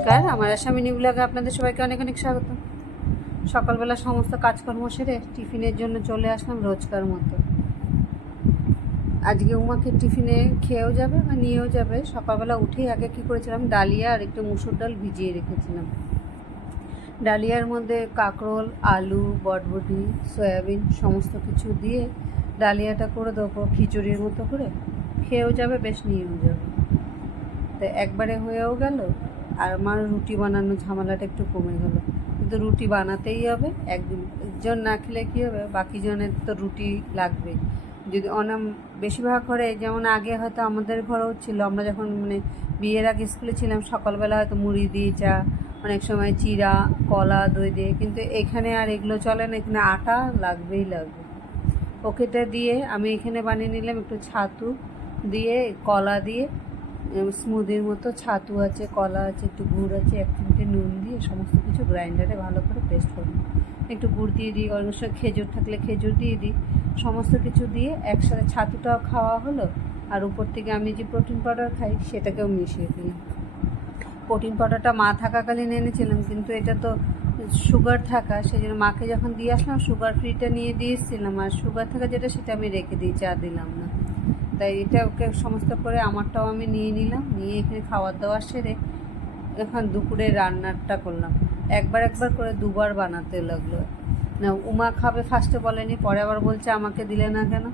নমস্কার, আমার আসামি নিউব্লগে আপনাদের সবাইকে অনেক অনেক স্বাগত। সকালবেলা সমস্ত কাজকর্ম সেরে টিফিনের জন্য চলে আসলাম রোজকার মতো। আজকে উমাকে টিফিনে খেয়েও যাবে বা নিয়েও যাবে। সকালবেলা উঠেই আগে কী করেছিলাম, ডালিয়া আর একটু মুসুর ডাল ভিজিয়ে রেখেছিলাম। ডালিয়ার মধ্যে কাঁকরোল, আলু, বটবটি, সয়াবিন সমস্ত কিছু দিয়ে ডালিয়াটা করে দেবো খিচুড়ির মতো করে। খেয়েও যাবে, বেশ নিয়েও যাবে। তো একবারে হয়েও গেল আর আমার রুটি বানানোর ঝামেলাটা একটু কমে গেল। কিন্তু রুটি বানাতেই হবে, একদিন জন না খেলে কী হবে? বাকি জনের তো রুটি লাগবে যদি অনাম বেশিরভাগ ঘরে যেমন আগে হয়তো আমাদের ঘরেও ছিল, আমরা যখন মানে বিয়ের আগে স্কুলে ছিলাম, সকালবেলা হয়তো মুড়ি দিয়ে চা, অনেক সময় চিরা, কলা, দই দিয়ে। কিন্তু এখানে আর এগুলো চলে না, এখানে আটা লাগবেই লাগবে। ওকেটা দিয়ে আমি এখানে বানিয়ে নিলাম একটু ছাতু দিয়ে, কলা দিয়ে স্মুদির মতো ছাতু আছে, কলা আছে, একটু গুড় আছে, এক চিমটে নুন দিয়ে সমস্ত কিছু গ্রাইন্ডারে ভালো করে পেস্ট করব একটু গুড় দিয়ে দিই, অনেক সময় খেজুর থাকলে খেজুর দিয়ে দিই। সমস্ত কিছু দিয়ে একসাথে ছাতুটাও খাওয়া হলো, আর উপর থেকে আমি যে প্রোটিন পাউডার খাই সেটাকেও মিশিয়ে দিই। প্রোটিন পাউডারটা মা থাকাকালীন এনেছিলাম, কিন্তু এটা তো সুগার থাকা সেই জন্য মাকে যখন দিয়ে আসলাম, সুগার ফ্রিটা নিয়ে দিয়ে এসেছিলাম, আর সুগার থাকা যেটা সেটা আমি রেখে দিই, চা দিলাম না। তাই এটা ওকে সমস্ত করে আমারটাও আমি নিয়ে নিলাম, নিয়ে এখানে খাওয়ার দাওয়া সেরে এখন দুপুরে রান্নাটা করলাম। একবার একবার করে দুবার বানাতে লাগল। না, উমা খাবে ফার্স্টে বলেনি, পরে আবার বলছে আমাকে দিলে না কেন?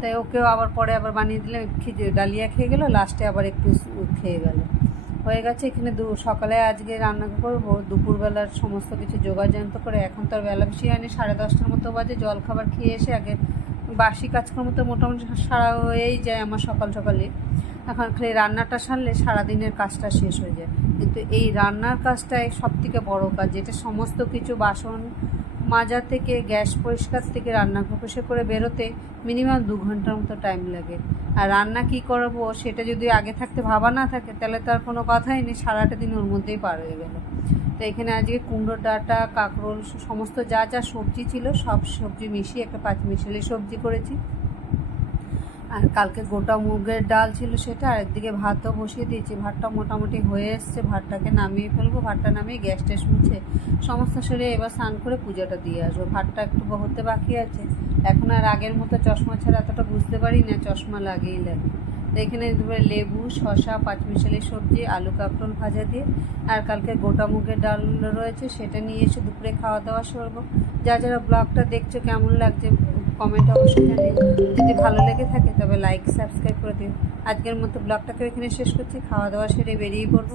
তাই ওকেও আবার পরে আবার বানিয়ে দিলে খিচে ডালিয়া খেয়ে গেলো লাস্টে আবার একটু খেয়ে গেল। হয়ে গেছে, এখানে দু, সকালে আজকে রান্না করব, দুপুরবেলার সমস্ত কিছু যোগাযন্ত্র করে, এখন তো আর বেলা বেশি হয়নি, সাড়ে দশটার মতো বাজে জল খাবার খেয়ে এসে আগে বাসি কাজকর্ম তো মোটামুটি সারা হয়েই যায় আমার সকাল সকালে। এখন খালি রান্নাটা সারলে সারাদিনের কাজটা শেষ হয়ে যায়। কিন্তু এই রান্নার কাজটাই সব থেকে বড়ো কাজ, যেটা সমস্ত কিছু বাসন মাজা থেকে, গ্যাস পরিষ্কার থেকে, রান্না ঘষে করে বেরোতে মিনিমাম দু ঘণ্টার মতো টাইম লাগে। আর রান্না কি করব, সেটা যদি আগে থাকতে, ভাবা না থাকে, তাহলে তার কোনো কথাই নেই, সারাটা দিন ওর মধ্যেই পার হয়ে গেল। তো এখানে আজকে কুমড়োর ডাঁটা, কাঁকরোল সমস্ত যা যা সবজি ছিল, সব সবজি মিশিয়ে একটা পাঁচ মিশালি সবজি করেছি। আর কালকে গোটা মুগের ডাল ছিল সেটা, আর একদিকে ভাতও বসিয়ে দিয়েছি। ভাতটা মোটামুটি হয়ে এসছে, ভাতটাকে নামিয়ে ফেলব, ভাতটা নামিয়ে গ্যাস ট্যাস মুছে সমস্ত সরিয়ে এবার স্নান করে পূজাটা দিয়ে আসব। ভাতটা একটু হতে বাকি আছে। এখন আর আগের মতো চশমা ছাড়া এতটা বুঝতে পারি না, চশমা লাগেই লাগে। তো এখানে দুপুরে লেবু শশা পাঁচমিশালি সবজি, আলু কাঁকরোল ভাজা দিয়ে, আর কালকে গোটা মুগের ডাল রয়েছে সেটা নিয়ে এসে দুপুরে খাওয়া দাওয়া সরবো। যা যারা ব্লগটা দেখছ কেমন লাগছে কমেন্ট অবশ্যই জানিও। যদি ভালো লেগে থাকে, তবে লাইক সাবস্ক্রাইব করে দিও। আজকের মতো ব্লগটাকে এখানে শেষ করছি। খাওয়া দাওয়া সেরে বেরিয়ে পড়ব।